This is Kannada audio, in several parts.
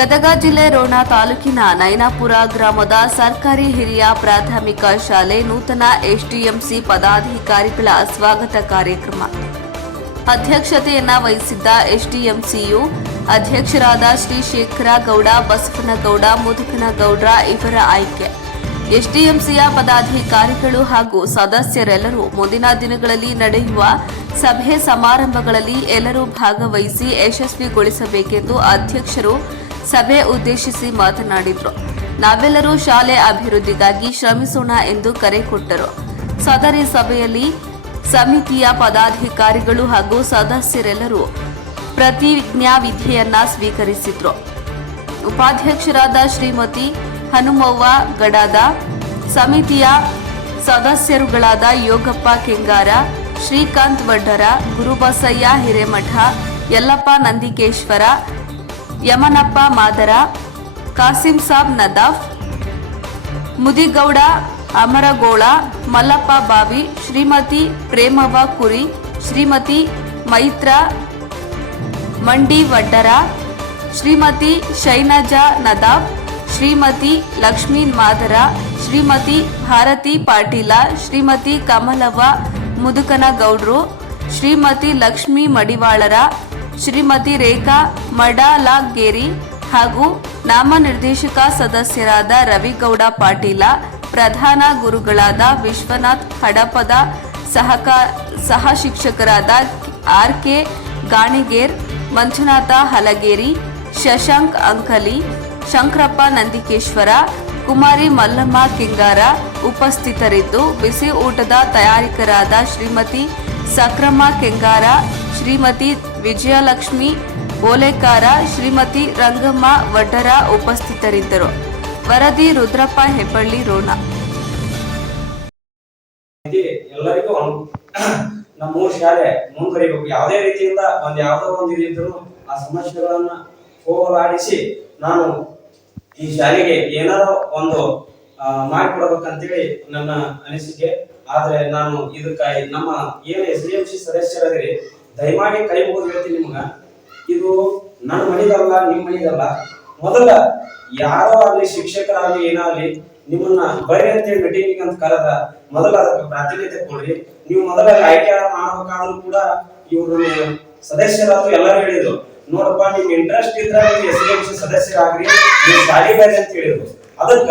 ಗದಗ ಜಿಲ್ಲೆ ರೋಣ ತಾಲೂಕಿನ ನಯನಾಪುರ ಗ್ರಾಮದ ಸರ್ಕಾರಿ ಹಿರಿಯ ಪ್ರಾಥಮಿಕ ಶಾಲೆ ನೂತನ ಎಸ್ಡಿಎಂಸಿ ಪದಾಧಿಕಾರಿಗಳ ಸ್ವಾಗತ ಕಾರ್ಯಕ್ರಮ. ಅಧ್ಯಕ್ಷತೆಯನ್ನ ವಹಿಸಿದ್ದ ಎಸ್ಡಿಎಂಸಿಯು ಅಧ್ಯಕ್ಷರಾದ ಶ್ರೀ ಶೇಖರ ಗೌಡ ಬಸವನಗೌಡ ಮುದುಕನಗೌಡ್ರ ಇವರ ಆಯ್ಕೆ. ಎಸ್ಡಿಎಂಸಿಯ ಪದಾಧಿಕಾರಿಗಳು ಹಾಗೂ ಸದಸ್ಯರೆಲ್ಲರೂ ಮುಂದಿನ ದಿನಗಳಲ್ಲಿ ನಡೆಯುವ ಸಭೆ ಸಮಾರಂಭಗಳಲ್ಲಿ ಎಲ್ಲರೂ ಭಾಗವಹಿಸಿ ಯಶಸ್ವಿಗೊಳಿಸಬೇಕೆಂದು ಅಧ್ಯಕ್ಷರು ಸಭೆ ಉದ್ದೇಶಿಸಿ ಮಾತನಾಡಿದರು. ನಾವೆಲ್ಲರೂ ಶಾಲೆ ಅಭಿವೃದ್ಧಿಗಾಗಿ ಶ್ರಮಿಸೋಣ ಎಂದು ಕರೆ ಕೊಟ್ಟರು. ಸದರಿ ಸಭೆಯಲ್ಲಿ ಸಮಿತಿಯ ಪದಾಧಿಕಾರಿಗಳು ಹಾಗೂ ಸದಸ್ಯರೆಲ್ಲರೂ ಪ್ರತಿಜ್ಞಾ ವಿಧಿಯನ್ನ ಸ್ವೀಕರಿಸಿದ್ರು. ಉಪಾಧ್ಯಕ್ಷರಾದ ಶ್ರೀಮತಿ ಹನುಮವ್ವ ಗಡಾದ, ಸಮಿತಿಯ ಸದಸ್ಯರುಗಳಾದ ಯೋಗಪ್ಪ ಕೆಂಗಾರ, ಶ್ರೀಕಾಂತ್ ವಡ್ಡರ, ಗುರುಬಸಯ್ಯ ಹಿರೇಮಠ, ಯಲ್ಲಪ್ಪ ನಂದಿಕೇಶ್ವರ ಯಮನಪ್ಪ ಮಾದರ, ಕಾಸಿಂ ಸಾಬ್ ನದಾಫ್, ಮುದಿಗೌಡ ಅಮರಗೋಳ, ಮಲ್ಲಪ್ಪ ಬಾವಿ, ಶ್ರೀಮತಿ ಪ್ರೇಮವ ಕುರಿ, ಶ್ರೀಮತಿ ಮೈತ್ರ ಮಂಡಿ ವಡ್ಡರ, ಶ್ರೀಮತಿ ಶೈನಜಾ ನದಾಫ್, ಶ್ರೀಮತಿ ಲಕ್ಷ್ಮೀ ಮಾದರ, ಶ್ರೀಮತಿ ಭಾರತಿ ಪಾಟೀಲ, ಶ್ರೀಮತಿ ಕಮಲವ್ವ ಮುದುಕನಗೌಡ್ರು, ಶ್ರೀಮತಿ ಲಕ್ಷ್ಮೀ ಮಡಿವಾಳರ ಶ್ರೀಮತಿ ರೇಖಾ ಮಡಲಾಗೇರಿ ಹಾಗೂ ನಾಮನಿರ್ದೇಶಕ ಸದಸ್ಯರಾದ ರವಿಗೌಡ ಪಾಟೀಲ, ಪ್ರಧಾನ ಗುರುಗಳಾದ ವಿಶ್ವನಾಥ್ ಹಡಪದ ಸಹಕ ಸಹ ಶಿಕ್ಷಕರಾದ ಆರ್ ಕೆ ಗಾಣಿಗೇರ್, ಮಂಜುನಾಥ ಹಲಗೇರಿ, ಶಶಾಂಕ್ ಅಂಕಲಿ, ಶಂಕರಪ್ಪ ನಂದಿಕೇಶ್ವರ, ಕುಮಾರಿ ಮಲ್ಲಮ್ಮ ಕೆಂಗಾರ ಉಪಸ್ಥಿತರಿದ್ದು, ಬಿಸಿ ಊಟದ ತಯಾರಿಕರಾದ ಶ್ರೀಮತಿ ಸಕ್ರಮ ಕೆಂಗಾರ, ಶ್ರೀಮತಿ ವಿಜಯಲಕ್ಷ್ಮಿ, ಓಲೇಕಾರ, ಶ್ರೀಮತಿ ರಂಗಮ್ಮ, ವಡ್ಡರ ಉಪಸ್ಥಿತರಿದ್ದರು. ವರದಿ ರುದ್ರಪ್ಪ ಹೆಬ್ಬಳ್ಳಿ, ರೋಣ. ಎಲ್ಲರಿಗೂ ಅನು- ನಮ್ಮ ಊರ್ ಶಾಲೆ ಮುಂದುವರಿಬೇಕು. ಯಾವುದೇ ರೀತಿಯಿಂದ ಒಂದ್ ಯಾವ್ದೋ ಒಂದು ಇದ್ರು ಆ ಸಮಸ್ಯೆಗಳನ್ನ ಹೋಗಲಾಡಿಸಿ ನಾನು ಈ ಶಾಲೆಗೆ ಏನಾರೋ ಒಂದು ಮಾಡಿಕೊಡ್ಬೇಕಂತೇಳಿ ನನ್ನ ಅನಿಸಿಕೆ. ಆದ್ರೆ ನಾನು ಇದಕ್ಕಾಗಿ ನಮ್ಮ ಏನು ಎಸ್ ಡಿ ಎಂ ಸಿ ಸದಸ್ಯರಾದಿರಿ ದಯಮಾಡಿ ಕೈ ಮುಗಿದು ಹೇಳ್ತೀನಿ ನಿಮ್ಗ. ಇದು ನನ್ನ ಮನಿದಲ್ಲ, ನಿಮ್ ಮನಿದಲ್ಲ. ಮೊದಲ ಯಾರೋ ಆಗ್ಲಿ, ಶಿಕ್ಷಕರಾಗ್ಲಿ, ಏನಾಗ್ಲಿ, ನಿಮ್ಮನ್ನ ಬರ್ರಿ ಅಂತೇಳಿ ಮೀಟಿಂಗ್ ಅಂತ ಕರೆದ, ಮೊದಲ ಅದಕ್ಕೆ ಪ್ರಾತಿನಿಧ್ಯ ಕೊಡ್ರಿ. ನೀವು ಮೊದಲ ಆಯ್ಕೆ ಮಾಡ್ಬೇಕಾದ್ರೂ ಕೂಡ ಇವರು ಸದಸ್ಯರಾದ್ರು ಎಲ್ಲರೂ ಹೇಳಿದ್ರು, ನೋಡಪ್ಪ ನಿಮ್ ಇಂಟ್ರೆಸ್ಟ್ ಇದ್ರೆ ನೀವು ಎಸ್ ಎಂ ಸಿ ಸದಸ್ಯರಾಗ್ರಿ, ನೀವು ಶಾಲಿ ಬೇರೆ ಅಂತ ಹೇಳಿದ್ರು. ಅದಕ್ಕ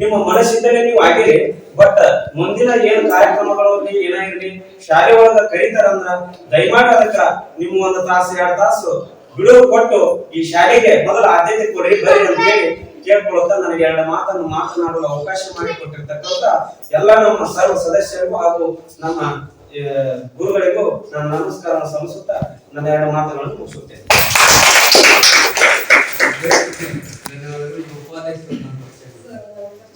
ನಿಮ್ಮ ಮನಸ್ಸಿಂದಲೇ ನೀವು ಆಗಿರಿ. ಬಟ್ ಮುಂದಿನ ಏನು ಕಾರ್ಯಕ್ರಮಗಳು ಏನಾಗಿರ್ಲಿ, ಶಾಲೆ ಒಳಗ ಕರೀತಾರಂದ್ರ, ದಯಮಾಡಿ ಅದಕ್ಕ ನಿಮ್ಮ ಒಂದು ತಾಸು, ಎರಡು ತಾಸು ಬಿಡುವು ಕೊಟ್ಟು ಈ ಶಾಲೆಗೆ ಮೊದಲ ಆದ್ಯತೆ ಕೊಡಿ ಬರೀ ಅಂತ ಹೇಳಿ ಕೇಳ್ಕೊಳ್ತಾ ನನಗೆ ಎರಡು ಮಾತನ್ನು ಮಾತನಾಡಲು ಅವಕಾಶ ಮಾಡಿಕೊಟ್ಟಿರ್ತಕ್ಕಂಥ ಎಲ್ಲ ನಮ್ಮ ಸರ್ವ ಸದಸ್ಯರಿಗೂ ಹಾಗೂ ನಮ್ಮ ಗುರುಗಳಿಗೂ ನನ್ನ ನಮಸ್ಕಾರ ಸಲ್ಲಿಸುತ್ತಾ ನನ್ನ ಎರಡು ಮಾತುಗಳನ್ನು ಮುಗಿಸುತ್ತೇನೆ.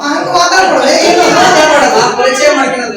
ಮಾತಾಡಿದ್ದು ಹಂಗೆ ಮಾತಾಡ್ಬೇಡ, ಏನು ಮಾತಾಡ್ಬೇಡ, ನಾನು ಪರಿಚಯ ಮಾಡ್ಕೊಳ್ಳೋದು